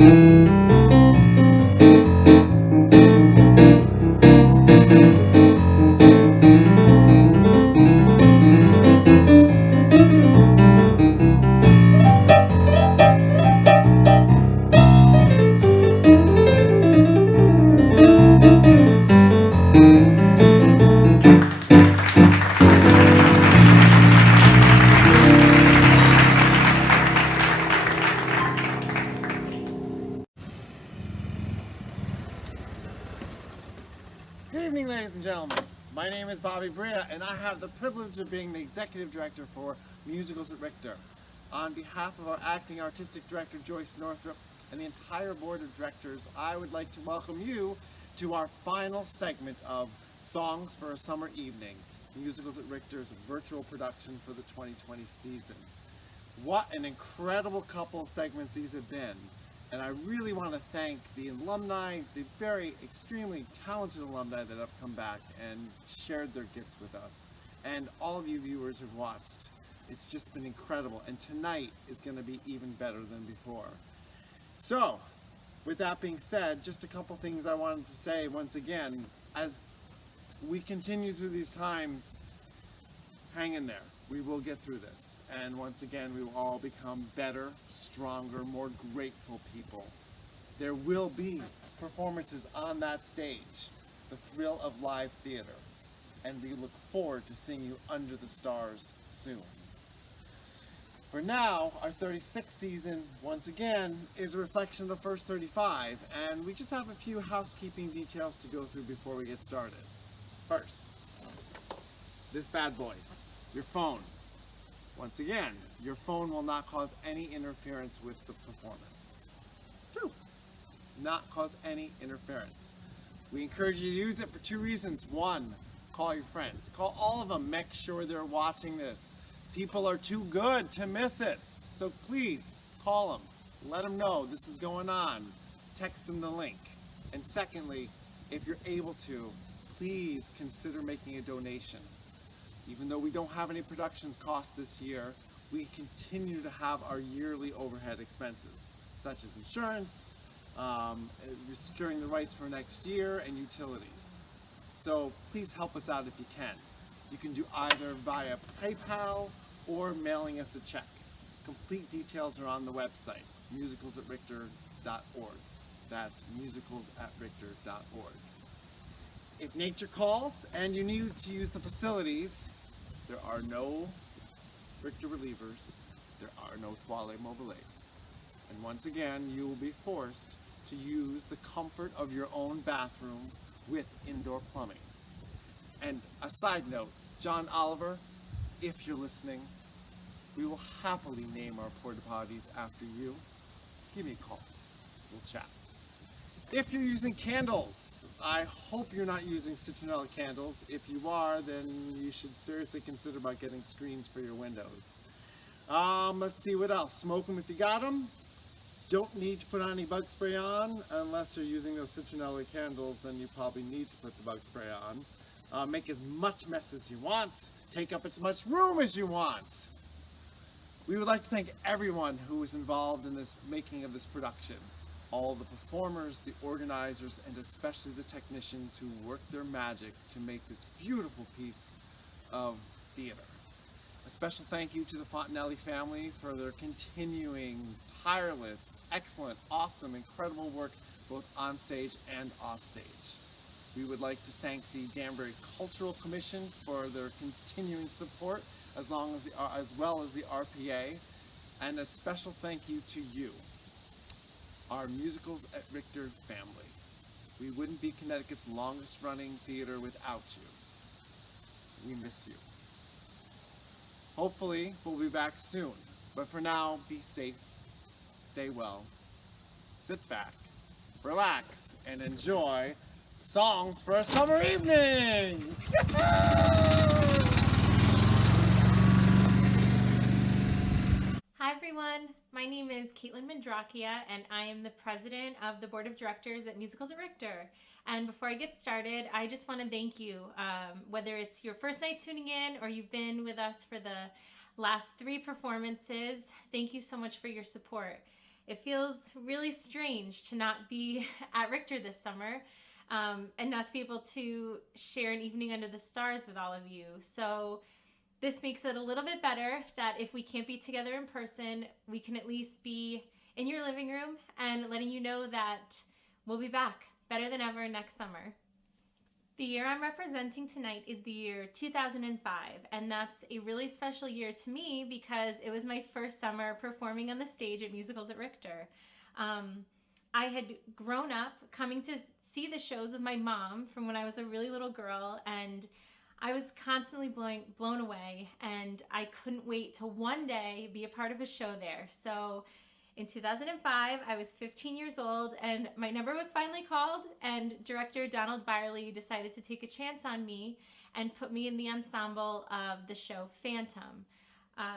Good evening, ladies and gentlemen. My name is Bobby Brea, and I have the privilege of being the executive director for Musicals at Richter. On behalf of our acting artistic director, Joyce Northrup, and the entire board of directors, I would like to welcome you to our final segment of Songs for a Summer Evening, Musicals at Richter's virtual production for the 2020 season. What an incredible couple of segments these have been. And I really want to thank the alumni, the very extremely talented alumni that have come back and shared their gifts with us. And all of you viewers who've watched. It's just been incredible. And tonight is going to be even better than before. So, with that being said, just a couple things I wanted to say once again. As we continue through these times, hang in there. We will get through this. And once again, we will all become better, stronger, more grateful people. There will be performances on that stage, the thrill of live theater, and we look forward to seeing you under the stars soon. For now, our 36th season, once again, is a reflection of the first 35, and we just have a few housekeeping details to go through before we get started. First, this bad boy, your phone. Once again, your phone will not cause any interference with the performance. 2, not cause any interference. We encourage you to use it for 2 reasons. 1, call your friends. Call all of them. Make sure they're watching this. People are too good to miss it. So please, call them. Let them know this is going on. Text them the link. And secondly, if you're able to, please consider making a donation. Even though we don't have any productions cost this year, we continue to have our yearly overhead expenses, such as insurance, securing the rights for next year, and utilities. So please help us out if you can. You can do either via PayPal or mailing us a check. Complete details are on the website, musicalsatrichter.org. That's musicalsatrichter.org. If nature calls and you need to use the facilities, there are no Richter relievers, there are no toilet mobiles. And once again, you will be forced to use the comfort of your own bathroom with indoor plumbing. And a side note, John Oliver, if you're listening, we will happily name our porta potties after you. Give me a call, we'll chat. If you're using candles, I hope you're not using citronella candles. If you are, then you should seriously consider about getting screens for your windows. Let's see what else. Smoke them if you got them. Don't need to put any bug spray on unless you're using those citronella candles. Then you probably need to put the bug spray on. Make as much mess as you want. Take up as much room as you want. We would like to thank everyone who was involved in this making of this production. All the performers, the organizers, and especially the technicians who worked their magic to make this beautiful piece of theater. A special thank you to the Fontanelli family for their continuing, tireless, excellent, awesome, incredible work both on stage and off stage. We would like to thank the Danbury Cultural Commission for their continuing support, as well as the RPA, and a special thank you to you, our Musicals at Richter family. We wouldn't be Connecticut's longest running theater without you. We miss you. Hopefully, we'll be back soon. But for now, be safe, stay well, sit back, relax, and enjoy Songs for a Summer Evening! Hi everyone, my name is Caitlin Mandrakia and I am the president of the board of directors at Musicals at Richter. And before I get started, I just want to thank you, whether it's your first night tuning in or you've been with us for the last 3 performances. Thank you so much for your support. It feels really strange to not be at Richter this summer and not to be able to share an evening under the stars with all of you. So this makes it a little bit better that if we can't be together in person, we can at least be in your living room and letting you know that we'll be back better than ever next summer. The year I'm representing tonight is the year 2005, and that's a really special year to me because it was my first summer performing on the stage at Musicals at Richter. I had grown up coming to see the shows with my mom from when I was a really little girl, and I was constantly blown away, and I couldn't wait to one day be a part of a show there. So in 2005, I was 15 years old, and my number was finally called, and director Donald Byerly decided to take a chance on me and put me in the ensemble of the show Phantom.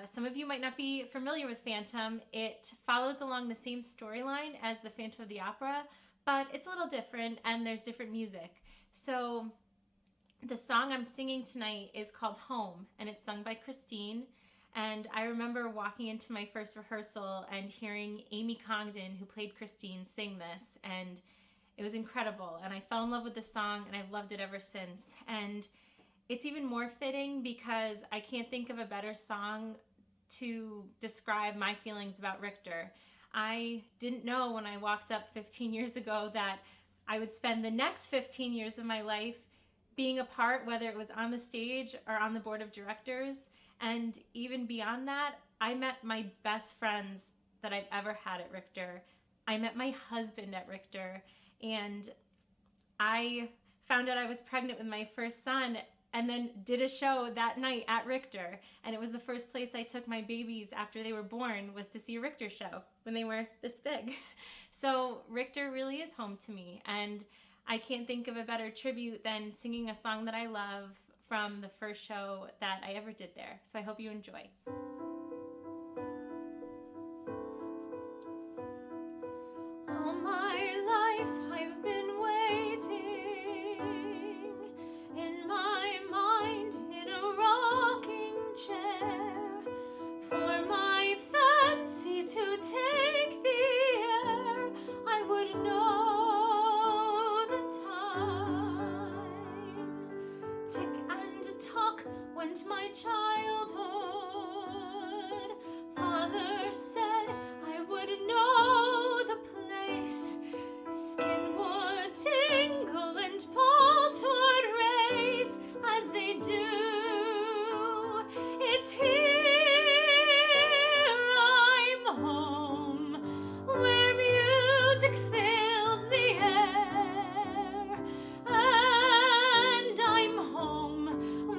Some of you might not be familiar with Phantom. It follows along the same storyline as the Phantom of the Opera, but it's a little different, and there's different music. So the song I'm singing tonight is called Home, and it's sung by Christine. And I remember walking into my first rehearsal and hearing Amy Congdon, who played Christine, sing this, and it was incredible. And I fell in love with the song, and I've loved it ever since. And it's even more fitting because I can't think of a better song to describe my feelings about Richter. I didn't know when I walked up 15 years ago that I would spend the next 15 years of my life being a part, whether it was on the stage or on the board of directors. And even beyond that, I met my best friends that I've ever had at Richter. I met my husband at Richter, and I found out I was pregnant with my first son and then did a show that night at Richter. And it was the first place I took my babies after they were born, was to see a Richter show when they were this big. So Richter really is home to me, and I can't think of a better tribute than singing a song that I love from the first show that I ever did there. So I hope you enjoy. All my life I've been waiting in my mind in a rocking chair for my fancy to take the air. I would know the time. Tick and tock went my childhood. Father said I would know the place. Skin would tingle and pulse would race as they do. It's here I'm home, where music fills the air. And I'm home,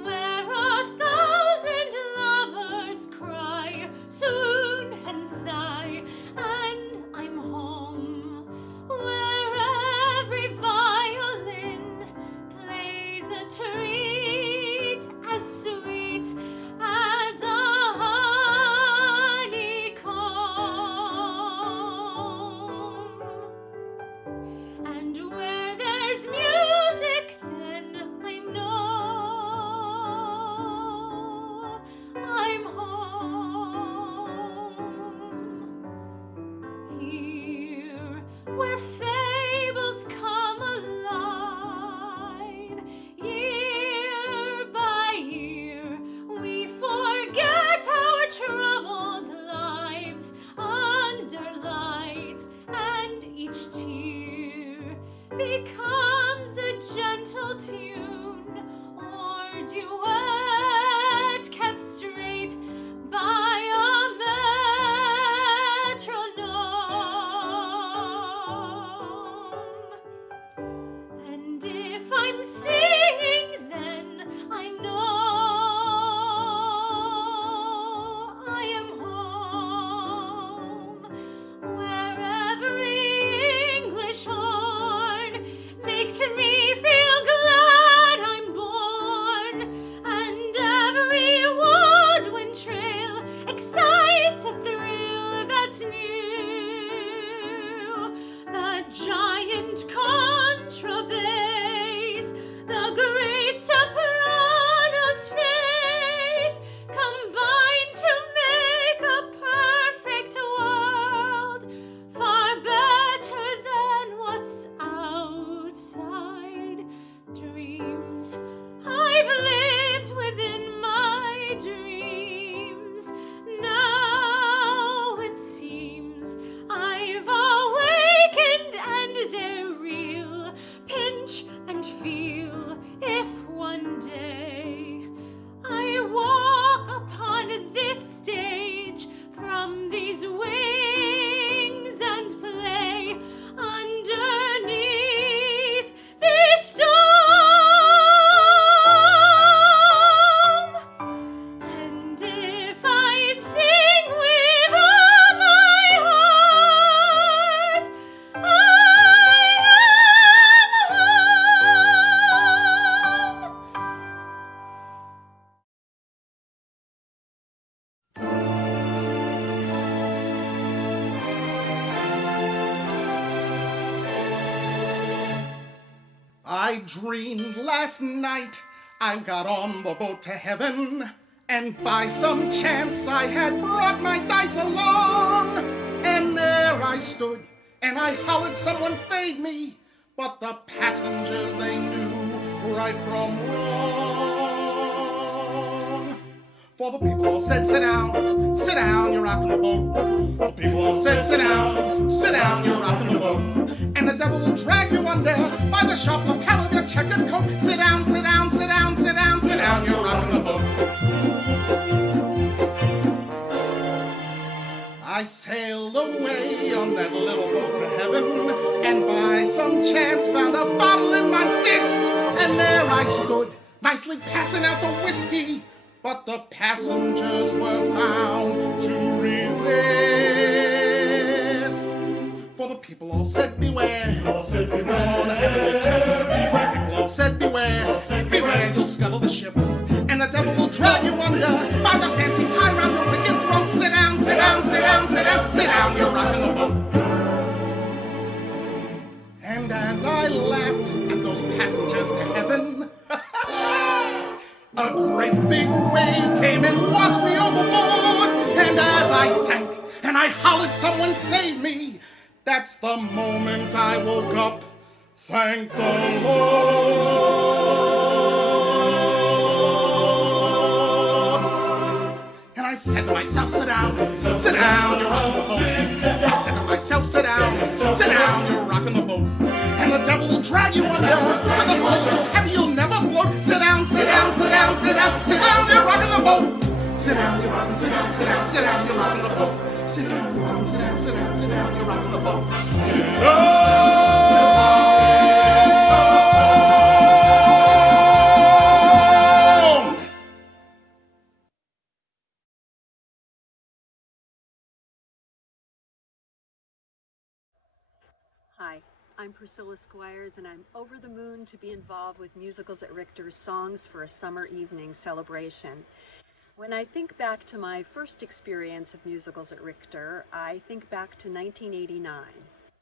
where 1,000 lovers cry soon and sigh. And I'm home, where every violin plays a treat as sweet as a honeycomb. And where there's music, then I know I'm home. Here, where fables come alive, year by year, we forget our troubled lives under lights, and each tear becomes a gentle tune or duet kept straight by a metronome. And if I'm singing, then I know I am home, where every English horn makes me feel glad I'm born, and every woodwind trail excites a thrill that's new. The giant contrabass, the great soprano's face, combine to make a perfect world I dreamed last night I got on the boat to heaven, and by some chance I had brought my dice along. And there I stood, and I hollered someone fade me, but the passengers, they knew right from wrong. For the people all said, sit down, you're rocking the boat. The people all said, sit down, you're rocking the boat. And the devil will drag you under by the sharp lapel of your checkered coat. Sit down, you're rocking the boat. I sailed away on that little boat to heaven, and by some chance found a bottle in my fist. And there I stood, nicely passing out the whiskey, but the passengers were bound to resist. For the people all said, beware, on a heavenly trip. The people all said, beware, you'll scuttle the ship. And the devil will drag you under by the fancy tie round your wicked throat. Sit down, you're rocking the boat. And as I laughed at those passengers to heaven, a great big wave came and washed me overboard. And as I sank and I hollered, someone save me, that's the moment I woke up. Thank the Lord. And I said to myself, sit down, you're rocking the boat. I said to myself, sit down, you're rocking the boat. And the devil will drag you under with a soul so heavy you'll never float. Sit down, you're rocking the boat. Sit down, you're rocking the boat. Sit down, you're rocking the boat. Sit down, you're rocking the boat. Sit down. Hi, I'm Priscilla Squires, and I'm over the moon to be involved with Musicals at Richter's Songs for a Summer Evening celebration. When I think back to my first experience of Musicals at Richter, I think back to 1989.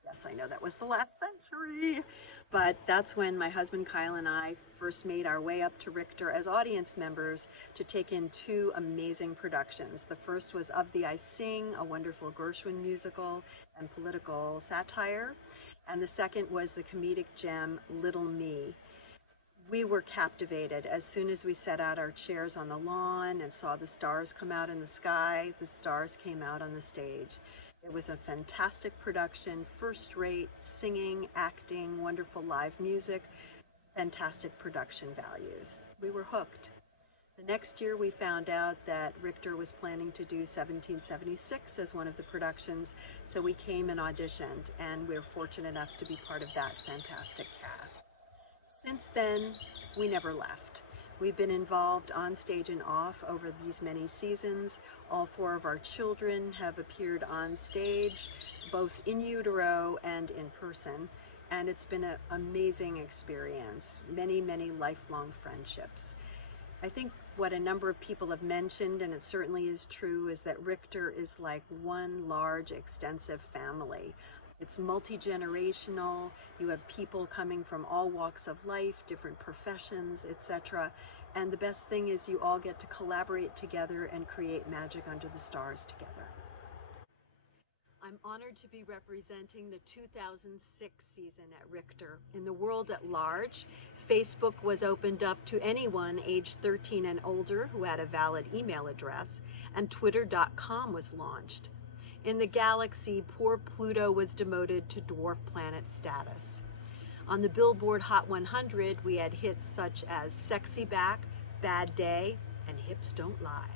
Yes, I know that was the last century, but that's when my husband Kyle and I first made our way up to Richter as audience members to take in two amazing productions. The first was Of Thee I Sing, a wonderful Gershwin musical and political satire, and the second was the comedic gem Little Me. We were captivated as soon as we set out our chairs on the lawn and saw the stars come out in the sky. The stars came out on the stage. It was a fantastic production, first-rate singing, acting, wonderful live music, fantastic production values. We were hooked. The next year we found out that Richter was planning to do 1776 as one of the productions, so we came and auditioned, and we were fortunate enough to be part of that fantastic cast. Since then, we never left. We've been involved on stage and off over these many seasons. All four of our children have appeared on stage, both in utero and in person, and it's been an amazing experience. Many, many lifelong friendships. I think what a number of people have mentioned, and it certainly is true, is that Richter is like one large, extensive family. It's multi-generational. You have people coming from all walks of life, different professions, etc. And the best thing is you all get to collaborate together and create magic under the stars together. I'm honored to be representing the 2006 season at Richter. In the world at large, Facebook was opened up to anyone aged 13 and older who had a valid email address, and Twitter.com was launched. In the galaxy, poor Pluto was demoted to dwarf planet status. On the Billboard Hot 100, we had hits such as Sexy Back, Bad Day, and Hips Don't Lie.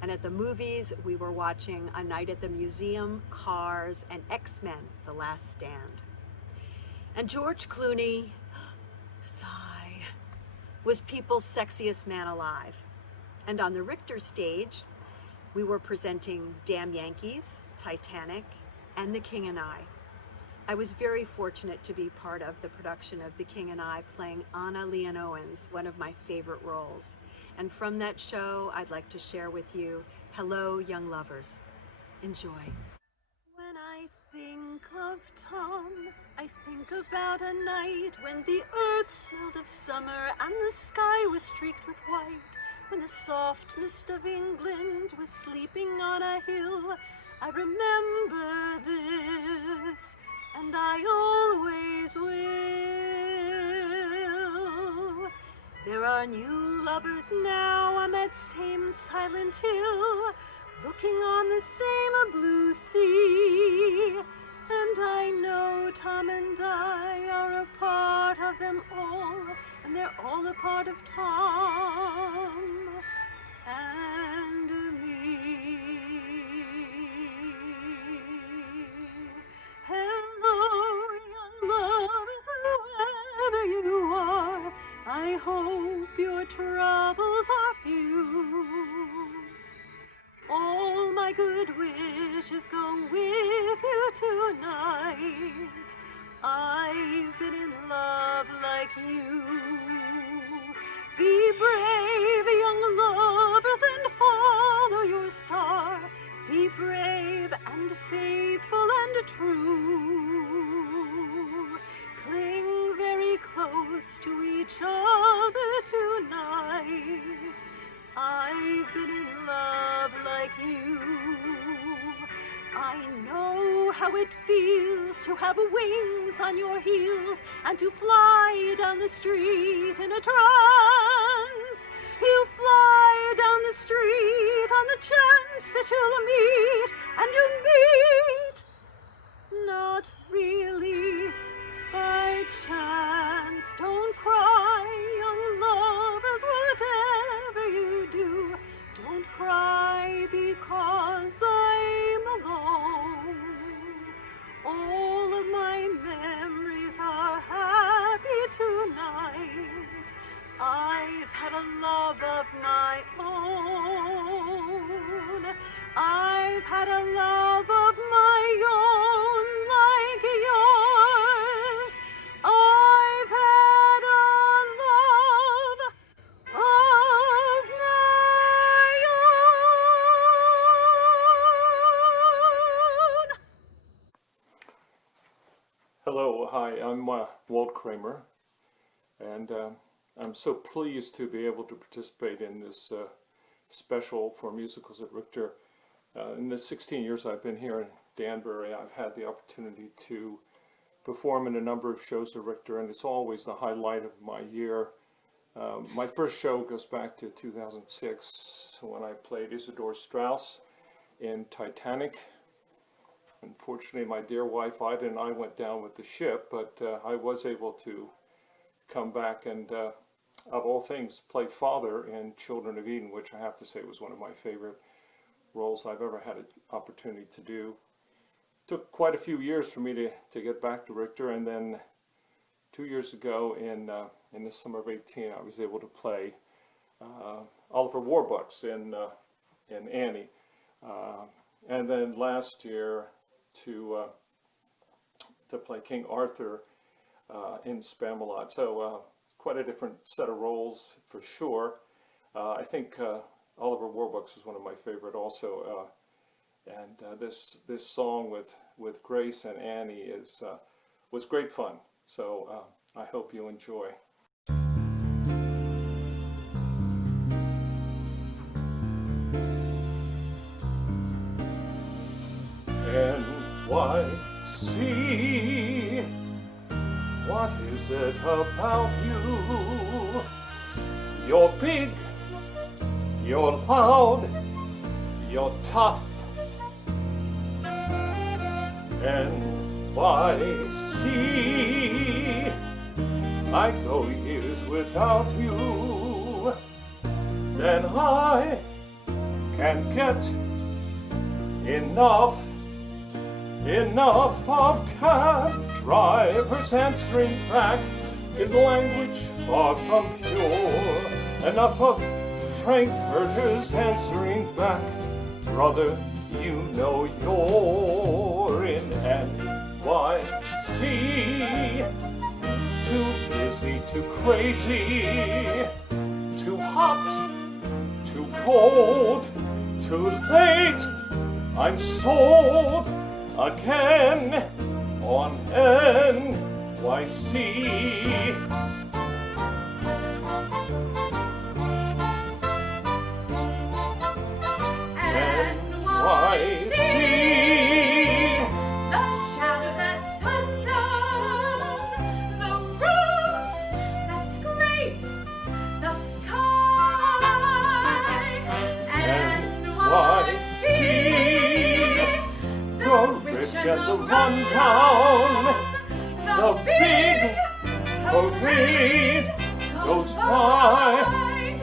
And at the movies, we were watching A Night at the Museum, Cars, and X-Men, The Last Stand. And George Clooney, sigh, was people's sexiest man alive. And on the Richter stage, we were presenting Damn Yankees, Titanic, and The King and I. I was very fortunate to be part of the production of The King and I, playing Anna Leon Owens, one of my favorite roles. And from that show, I'd like to share with you, Hello, Young Lovers. Enjoy. When I think of Tom, I think about a night when the earth smelled of summer and the sky was streaked with white, when the soft mist of England was sleeping on a hill. I remember this, and I always will. There are new lovers now on that same silent hill, looking on the same blue sea. And I know Tom and I are a part of them all, and they're all a part of Tom and me. Hello, young lovers, whoever you are, I hope your troubles are few. All my good wishes go with you tonight. I've been in love like you. Be brave, young lovers, and follow your star. Be brave and faithful and true. Cling very close to each other tonight. I've been in love like you. I know how it feels to have wings on your heels and to fly down the street in a trance. You fly down the street on the chance that you'll meet, and you meet, not really by chance. Don't cry, young lovers, whatever you do. Don't cry because I'm alone. All of my memories are happy tonight. I've had a love of my own. I've had a love of my own like yours. I've had a love of my own. Hello, hi, I'm Walt Kramer, and I'm so pleased to be able to participate in this special for musicals at Richter. In the 16 years I've been here in Danbury, I've had the opportunity to perform in a number of shows at Richter, and it's always the highlight of my year. My first show goes back to 2006 when I played Isidor Straus in Titanic. Unfortunately, my dear wife Ida and I went down with the ship, but I was able to come back and, of all things, play Father in Children of Eden, which I have to say was one of my favorite roles I've ever had an opportunity to do. It took quite a few years for me to get back to Richter, and then 2 years ago in the summer of 18, I was able to play Oliver Warbucks in Annie, and then last year to play King Arthur in Spamalot. So quite a different set of roles for sure. I think Oliver Warbucks was one of my favorite also, and this song with Grace and Annie was great fun. So I hope you enjoy. NYC, what is it about you? You're big, you're loud, you're tough. NYC, I go years without you, then I can't get enough of cab drivers answering back in language far from pure, enough of frankfurters answering back, brother, you know you're in NYC, too busy, too crazy, too hot, too cold, too late, I'm sold again on NYC. The shadows at sundown, the roofs that scrape the sky. NYC, the rich and the rundown, the big parade goes by.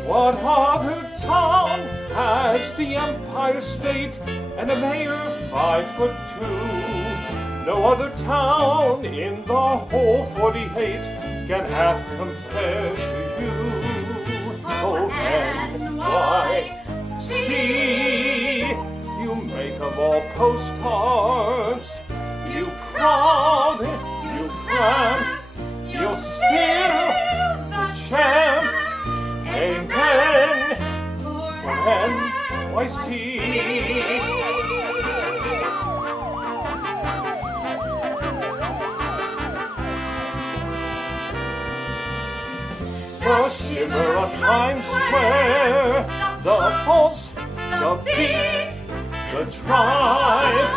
What other town has the Empire State and a mayor 5'2"? No other town in the whole 48 can half compare to you. Oh, NYC, you make of all postcards. You proud, you cram, you're still the champ. Amen for NYC. The shimmer of Times Square, the pulse, the beat, the drive.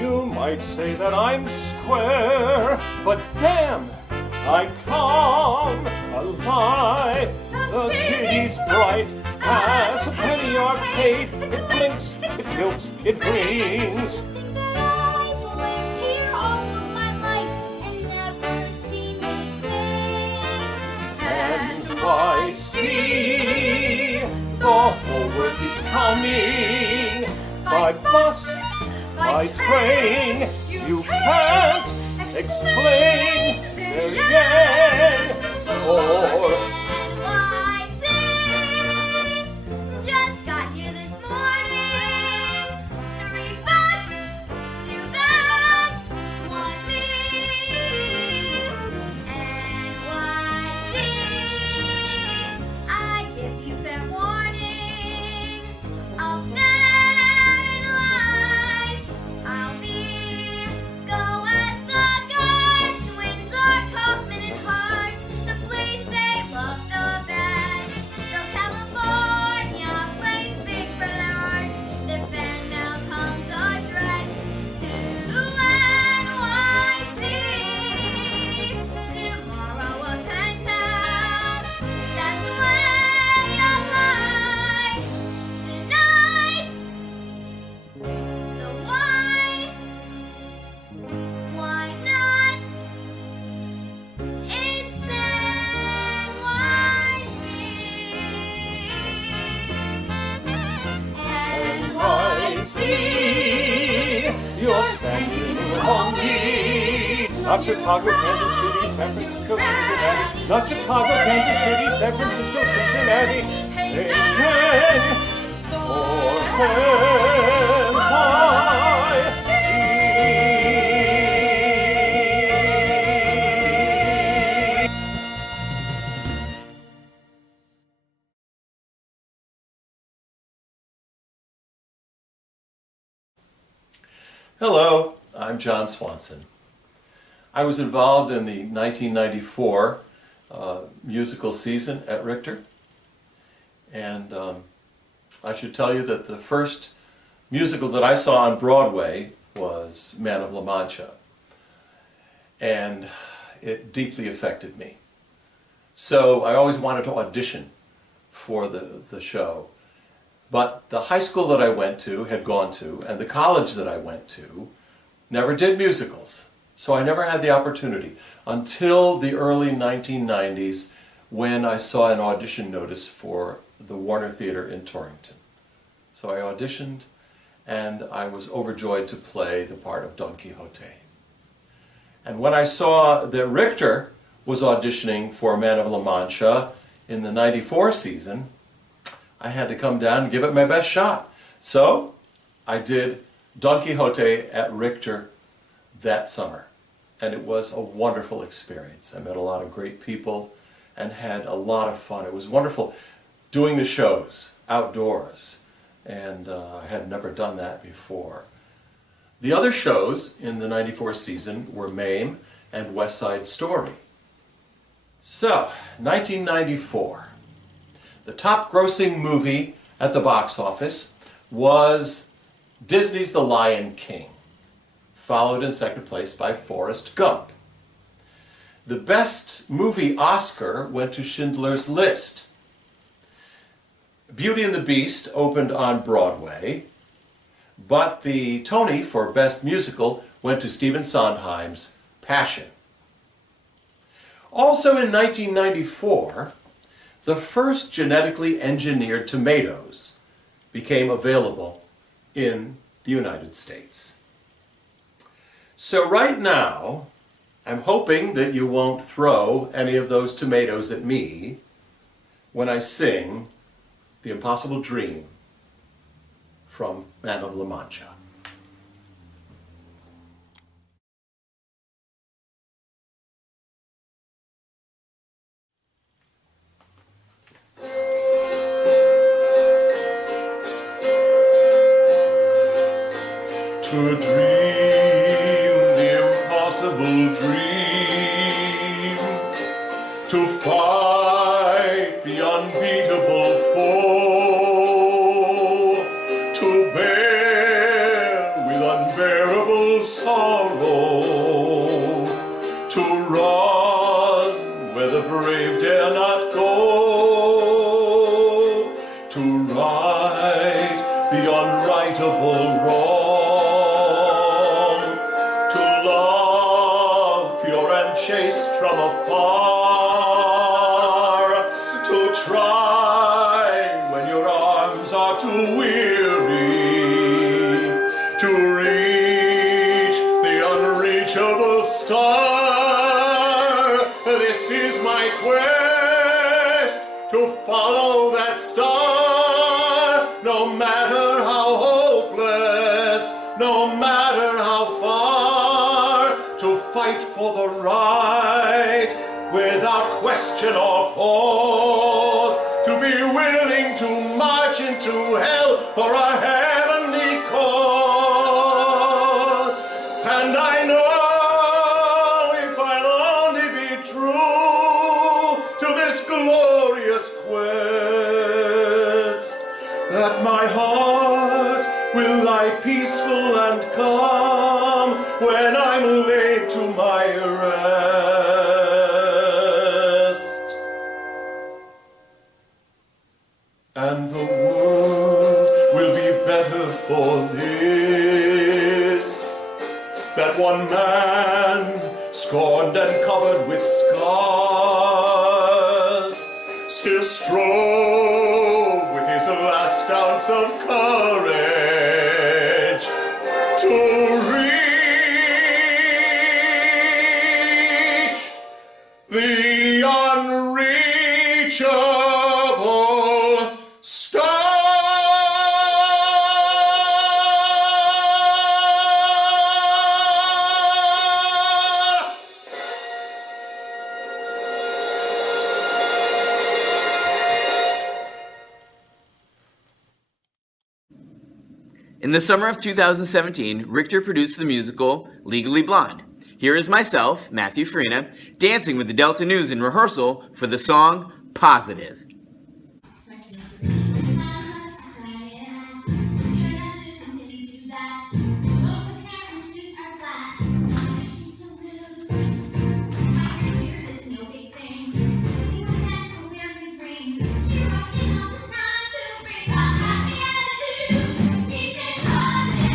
You might say that I'm square, but damn, I come alive. The city's bright as a penny arcade. It blinks, it tilts, it brings. NYC, the whole world keeps coming. By bus, by train, you can't explain. There again, or NYC, just got here this morning. $3, 2 bags, 1 me. NYC, I give you fair warning of night lights. I'll be go as the Gershwins or Kaufman and Hearts, the place they love the best. So California plays big for their arts. Their fan mail comes addressed to NYC. Tomorrow a penthouse, that's way up high. Tonight, the why not? It's NYC, you're standing on me. Not Chicago, Kansas City, San Francisco, Cincinnati. Not Chicago, Kansas City, San Francisco, Cincinnati. Amen for NYC. Hello, I'm John Swanson. I was involved in the 1994 musical season at Richter, and I should tell you that the first musical that I saw on Broadway was Man of La Mancha, and it deeply affected me. So I always wanted to audition for the show. But the high school that I went to, had gone to, and the college that I went to, never did musicals. So I never had the opportunity until the early 1990s when I saw an audition notice for the Warner Theater in Torrington. So I auditioned, and I was overjoyed to play the part of Don Quixote. And when I saw that Richter was auditioning for Man of La Mancha in the 94 season, I had to come down and give it my best shot. So I did Don Quixote at Richter that summer. And it was a wonderful experience. I met a lot of great people and had a lot of fun. It was wonderful doing the shows outdoors. And I had never done that before. The other shows in the 94 season were MAME and West Side Story. So, 1994. The top grossing movie at the box office was Disney's The Lion King, followed in second place by Forrest Gump. The best movie Oscar went to Schindler's List. Beauty and the Beast opened on Broadway, but the Tony for Best Musical went to Stephen Sondheim's Passion. Also in 1994, the first genetically engineered tomatoes became available in the United States. So right now, I'm hoping that you won't throw any of those tomatoes at me when I sing The Impossible Dream from Man of La Mancha. To dream the impossible dream, to fight the unbeatable foe, to bear with unbearable sorrow, to run where the brave dare not go, to right the unrightable wrong. Chased from afar, to try when your arms are too weary, to reach the unreachable star. This is my quest, to follow that star, no matter how hopeless, no matter how far, to fight for the right without question or pause, to be willing to march into hell for a heavenly cause. And I know if I'll only be true to this glorious quest, that my heart will lie peaceful and calm when I'm laid to my rest. And the world will be better for this, that one man, scorned and covered with scars, still strove with his last ounce of courage to reach the unreachable star. In the summer of 2017, Richter produced the musical Legally Blonde. Here is myself, Matthew Farina, dancing with the Delta News in rehearsal for the song Positive. Keep it positive.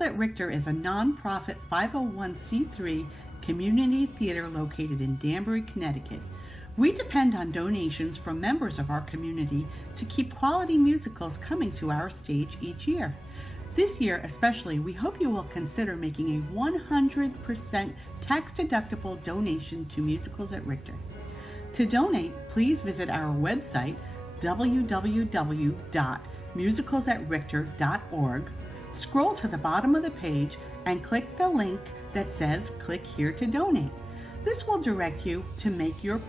Musicals at Richter is a nonprofit 501c3 community theater located in Danbury, Connecticut. We depend on donations from members of our community to keep quality musicals coming to our stage each year. This year especially, we hope you will consider making a 100% tax-deductible donation to Musicals at Richter. To donate, please visit our website, www.musicalsatrichter.org, scroll to the bottom of the page, and click the link that says "Click here to donate." This will direct you to make your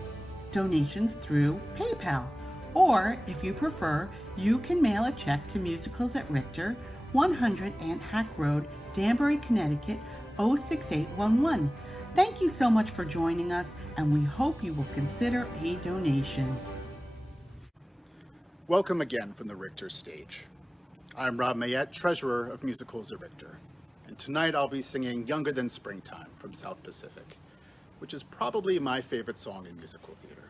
donations through PayPal, or if you prefer, you can mail a check to Musicals at Richter, 100 Ant Hack Road, Danbury, Connecticut, 06811. Thank you so much for joining us, and we hope you will consider a donation. Welcome again from the Richter stage. I'm Rob Mayette, treasurer of Musicals at Richter, and tonight I'll be singing Younger Than Springtime from South Pacific, which is probably my favorite song in musical theater.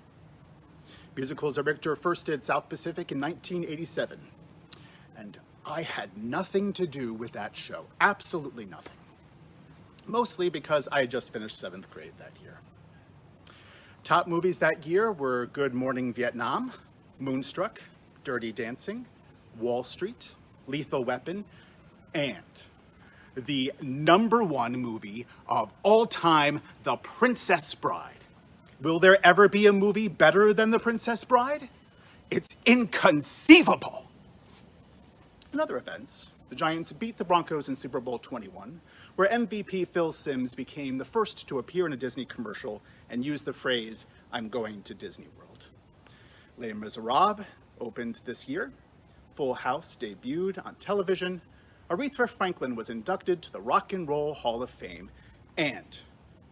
Musicals at Richter first did South Pacific in 1987, and I had nothing to do with that show, absolutely nothing. Mostly because I had just finished 7th grade that year. Top movies that year were Good Morning Vietnam, Moonstruck, Dirty Dancing, Wall Street, Lethal Weapon, and the #1 movie of all time, The Princess Bride. Will there ever be a movie better than The Princess Bride? It's inconceivable. In other events, the Giants beat the Broncos in Super Bowl 21, where MVP Phil Simms became the first to appear in a Disney commercial and use the phrase, "I'm going to Disney World." Les Miserables opened this year, Full House debuted on television, Aretha Franklin was inducted to the Rock and Roll Hall of Fame, and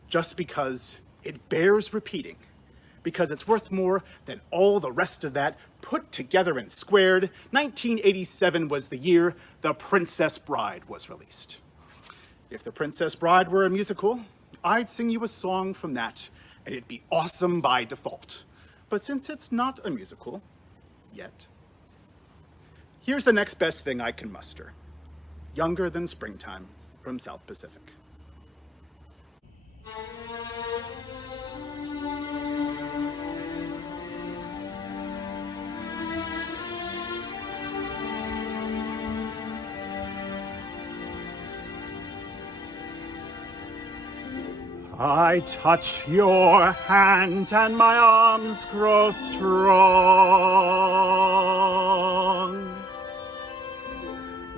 just because it bears repeating, because it's worth more than all the rest of that put together and squared, 1987 was the year The Princess Bride was released. If The Princess Bride were a musical, I'd sing you a song from that, and it'd be awesome by default. But since it's not a musical, yet, here's the next best thing I can muster. Younger Than Springtime from South Pacific. I touch your hand and my arms grow strong,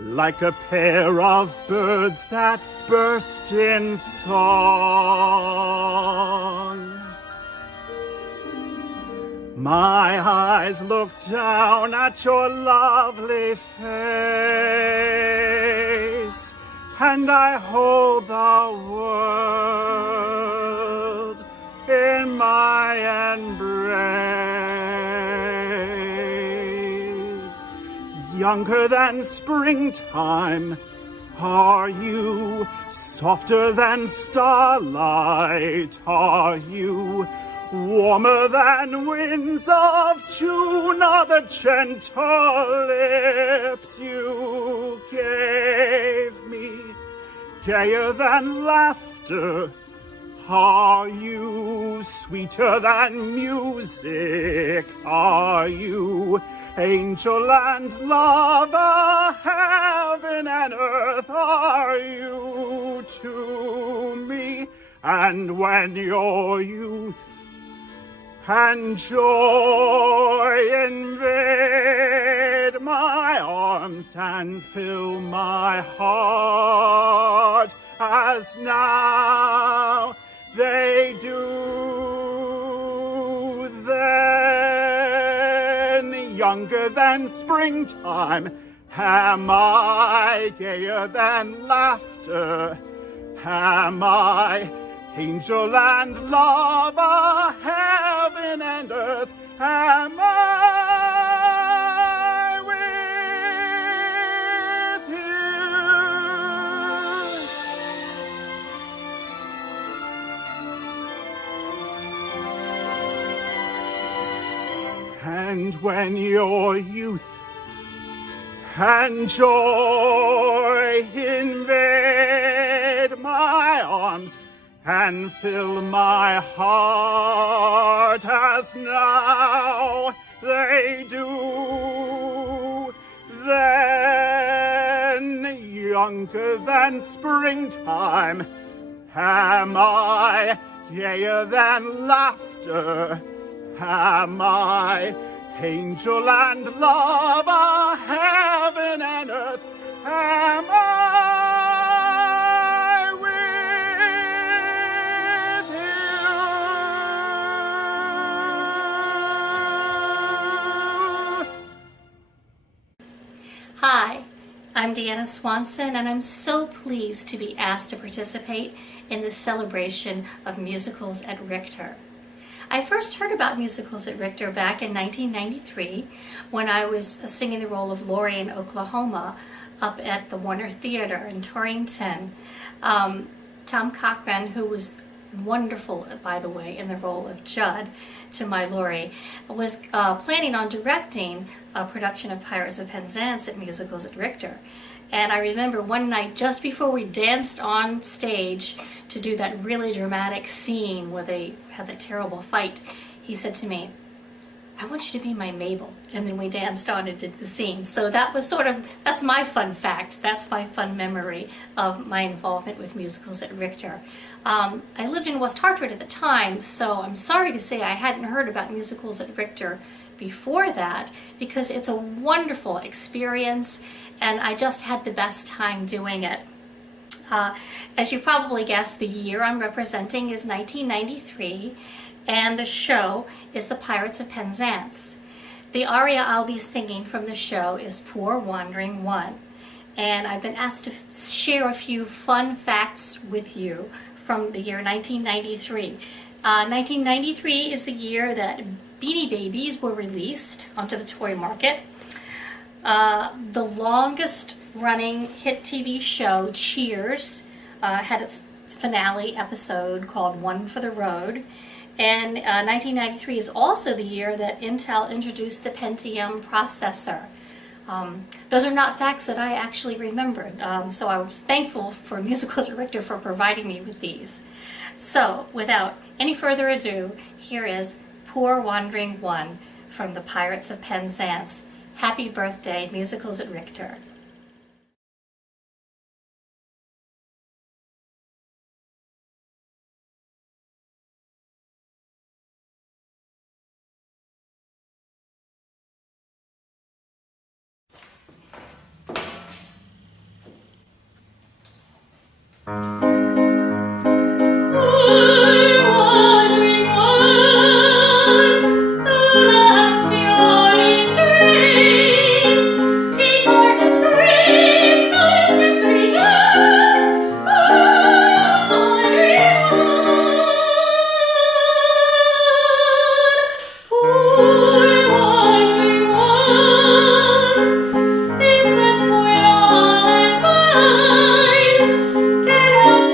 like a pair of birds that burst in song. My eyes look down at your lovely face, and I hold the world in my embrace. Younger than springtime are you, softer than starlight are you, warmer than winds of June are the gentle lips you gave me. Gayer than laughter are you, sweeter than music are you, angel and lover, heaven and earth are you to me. And when your youth and joy invade my arms and fill my heart as now they do, then younger than springtime am I, gayer than laughter am I, angel and lover, heaven and earth am I with you. And when your youth and joy invade my arms and fill my heart as now they do. Then, younger than springtime, am I, gayer than laughter, am I, angel and lover, heaven and earth, am I with you? Hi, I'm Deanna Swanson, and I'm so pleased to be asked to participate in this celebration of musicals at Richter. I first heard about musicals at Richter back in 1993 when I was singing the role of Laurie in Oklahoma up at the Warner Theater in Torrington. Tom Cochran, who was wonderful, by the way, in the role of Judd to my Laurie, was planning on directing a production of Pirates of Penzance at Musicals at Richter. And I remember one night just before we danced on stage to do that really dramatic scene where they had that terrible fight, he said to me, "I want you to be my Mabel." And then we danced on and did the scene. So that was that's my fun fact. That's my fun memory of my involvement with musicals at Richter. I lived in West Hartford at the time, so I'm sorry to say I hadn't heard about musicals at Richter before that, because it's a wonderful experience and I just had the best time doing it. As you probably guessed, the year I'm representing is 1993, and the show is The Pirates of Penzance. The aria I'll be singing from the show is Poor Wandering One, and I've been asked to share a few fun facts with you from the year 1993. 1993 is the year that Beanie Babies were released onto the toy market. The longest running hit TV show, Cheers, had its finale episode called One for the Road. And 1993 is also the year that Intel introduced the Pentium processor. Those are not facts that I actually remembered, so I was thankful for Musicals at Richter for providing me with these. So, without any further ado, here is Poor Wandering One from the Pirates of Penzance. Happy birthday, Musicals at Richter. Get up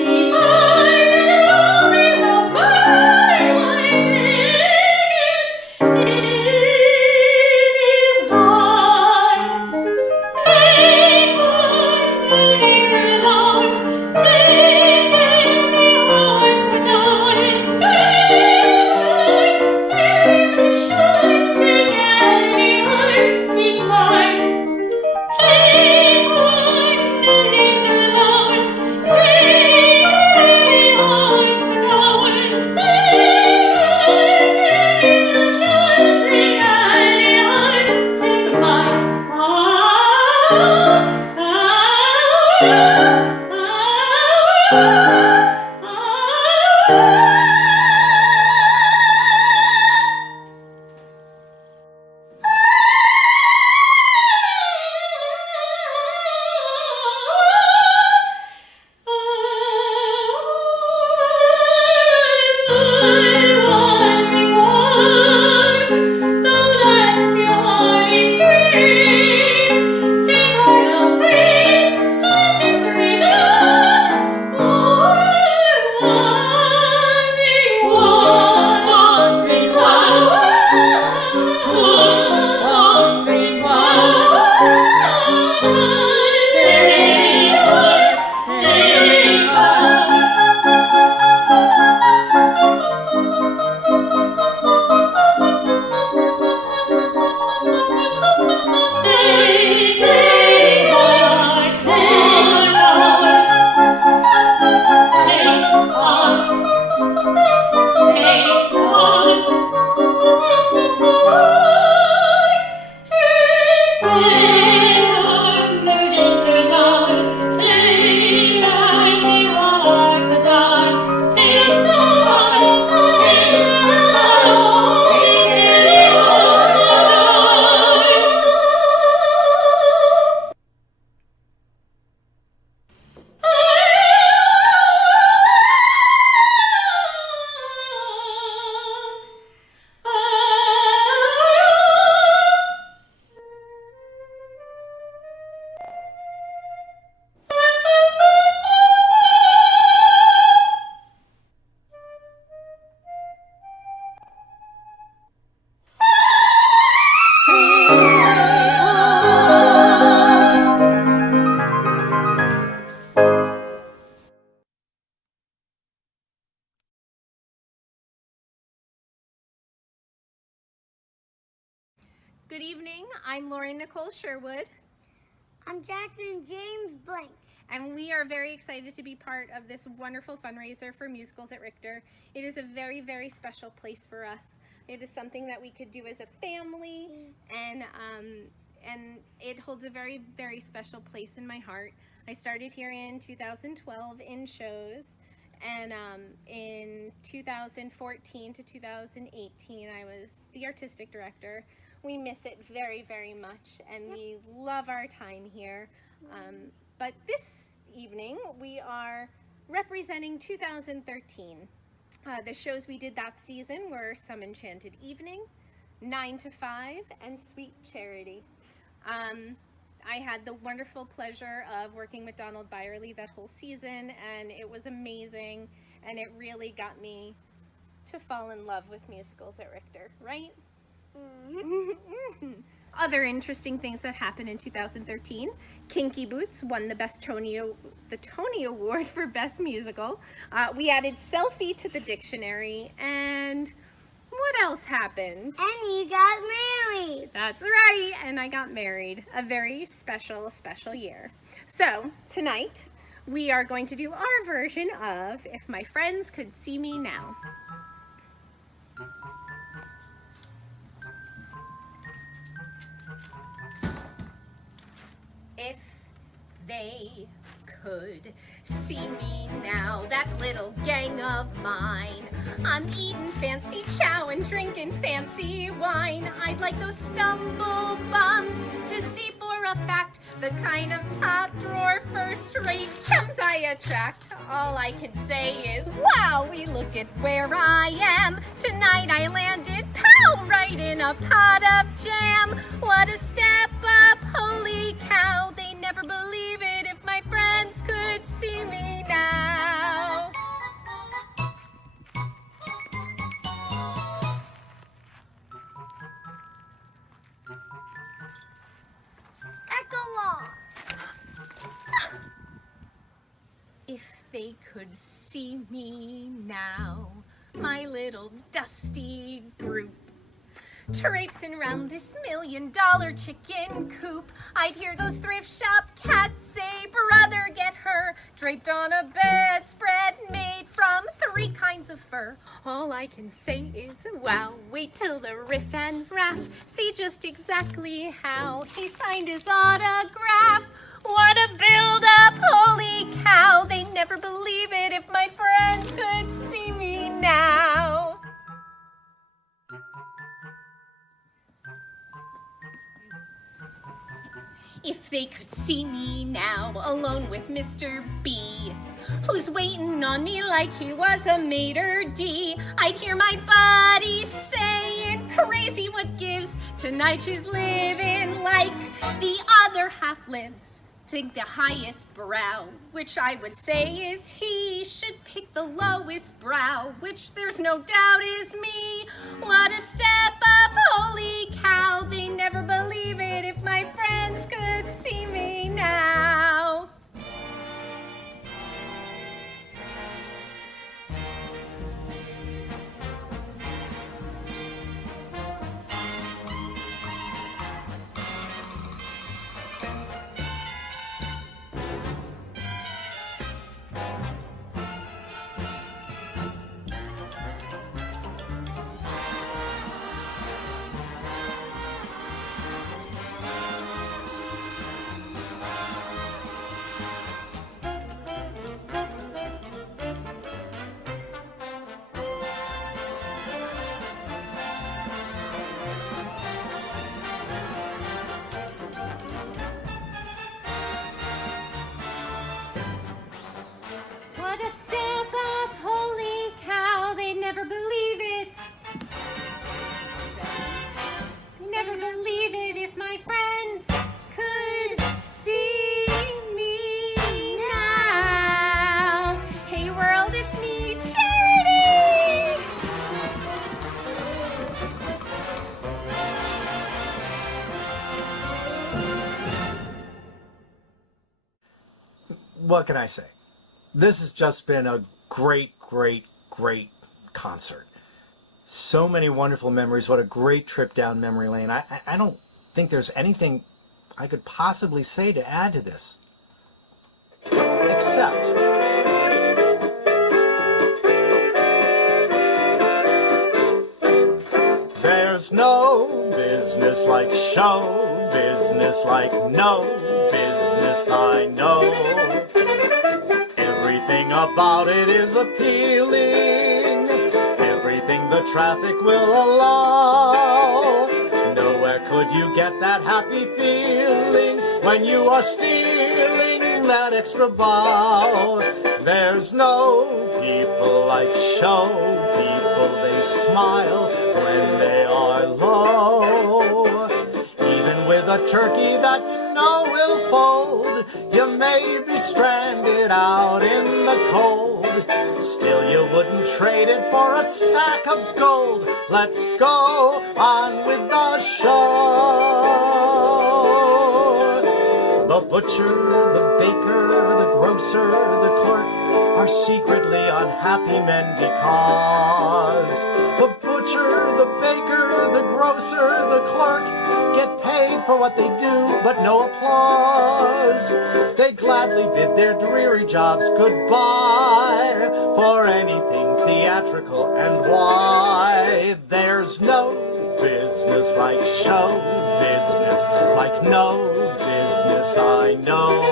Good evening. I'm Lauren Nicole Sherwood. I'm Jackson James Blank. And we are very excited to be part of this wonderful fundraiser for musicals at Richter. It is a very, very special place for us. It is something that we could do as a family, and it holds a very, very special place in my heart. I started here in 2012 in shows, and in 2014 to 2018 I was the artistic director. We miss it very, very much, and we love our time here. But this evening we are representing 2013. The shows we did that season were Some Enchanted Evening, 9 to 5, and Sweet Charity. I had the wonderful pleasure of working with Donald Byerly that whole season, and it was amazing, and it really got me to fall in love with musicals at Richter, right? Other interesting things that happened in 2013. Kinky Boots won the Tony Award for Best Musical. We added Selfie to the dictionary, and what else happened? And you got married. That's right, and I got married. A very special, special year. So, tonight, we are going to do our version of If My Friends Could See Me Now. If they could see me now, that little gang of mine, I'm eating fancy chow and drinking fancy wine. I'd like those stumble bums to see for a fact the kind of top drawer first-rate chums I attract. All I can say is, wow, we look at where I am. Tonight I landed, pow, right in a pot of jam. What a step up, holy cow. They never believe it if my friends could see me now. Echelon. If they could see me now, my little dusty group, traipsing around this $1 million chicken coop, I'd hear those thrift shop cats say, brother, get her, draped on a bedspread made from 3 kinds of fur. All I can say is, wow, wait till the riff and raff, see just exactly how he signed his autograph. What a build-up, holy cow, they never believe it if my friends could see me now. If they could see me now, alone with Mr. B, who's waiting on me like he was a maitre d', I'd hear my buddy saying, crazy what gives, tonight she's living like the other half lives. Think the highest brow, which I would say is he, should pick the lowest brow, which there's no doubt is me. What a step up, holy cow, they never believe it if my friends could see me now. What a step up, holy cow, they'd never believe it. Never believe it if my friends could see me now. Hey world, it's me, Charity. What can I say? This has just been a great concert. So many wonderful memories. What a great trip down memory lane. I don't think there's anything I could possibly say to add to this. Except, there's no business like show business, like no business I know. Everything about it is appealing, everything the traffic will allow. Nowhere could you get that happy feeling when you are stealing that extra bow. There's no people like show people, they smile when they are low. Even with a turkey that you know will fold, you may be stranded out in the cold. Still you wouldn't trade it for a sack of gold. Let's go on with the show. The butcher, the baker, the grocer, the clerk are secretly unhappy men because the butcher, the baker, the grocer, the clerk get paid for what they do, but no applause. They gladly bid their dreary jobs goodbye for anything theatrical, and why? There's no business like show business, like no business I know.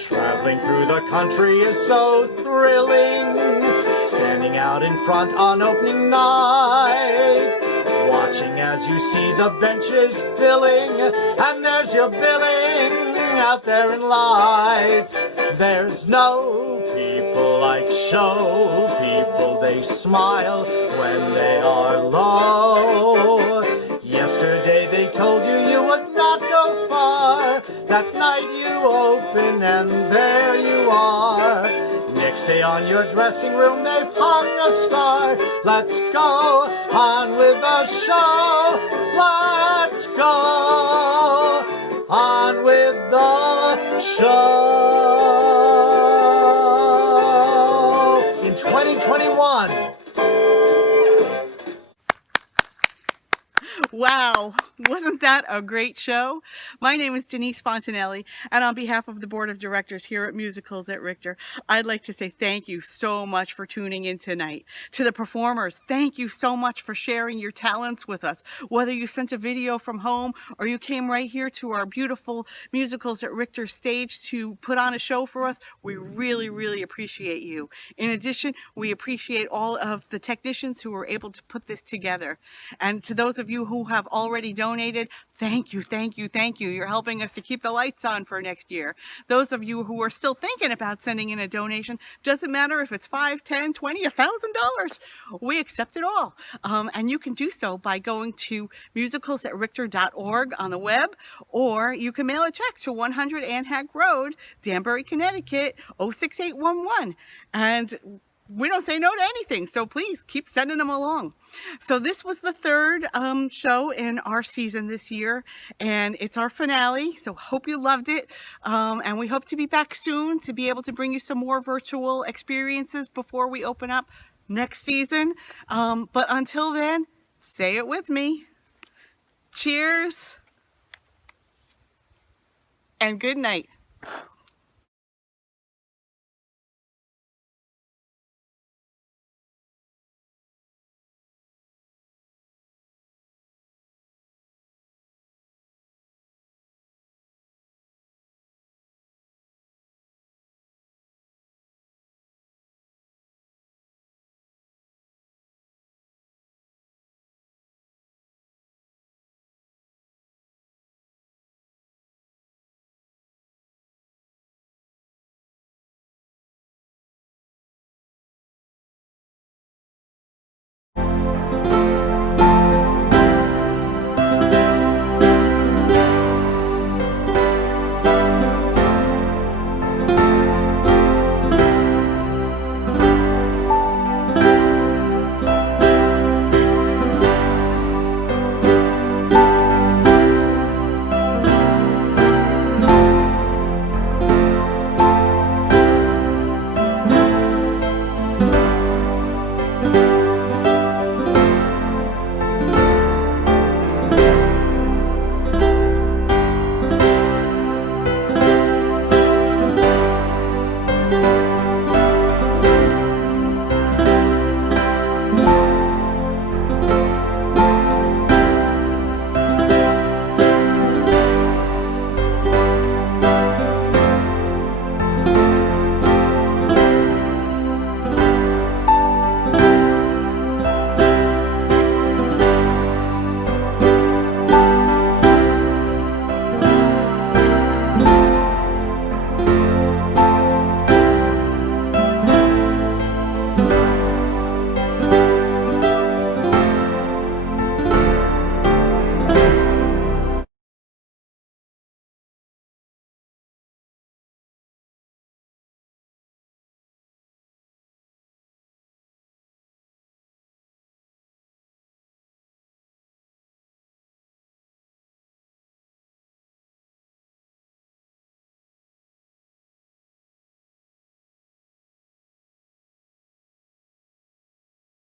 Traveling through the country is so thrilling, standing out in front on opening night, watching as you see the benches filling, and there's your billing out there in lights. There's no people like show people, they smile when they are low. Yesterday they told you you would not go far. That night you open and there you are. Next day on your dressing room they've hung a star. Let's go on with the show. Let's go on with the show. In 2021. Wow, wasn't that a great show? My name is Denise Fontanelli, and on behalf of the Board of Directors here at Musicals at Richter, I'd like to say thank you so much for tuning in tonight. To the performers, thank you so much for sharing your talents with us. Whether you sent a video from home or you came right here to our beautiful Musicals at Richter stage to put on a show for us, we really, really appreciate you. In addition, we appreciate all of the technicians who were able to put this together. And to those of you who have already donated, thank you, thank you, thank you. You're helping us to keep the lights on for next year. Those of you who are still thinking about sending in a donation, doesn't matter if it's $5, $10, $20, $1,000. We accept it all. And you can do so by going to musicalsatrichter.org on the web, or you can mail a check to 100 Anhag Road, Danbury, Connecticut, 06811. And we don't say no to anything, so please keep sending them along. So this was the third show in our season this year, and it's our finale, so hope you loved it. And we hope to be back soon to be able to bring you some more virtual experiences before we open up next season. But until then, say it with me. Cheers and good night.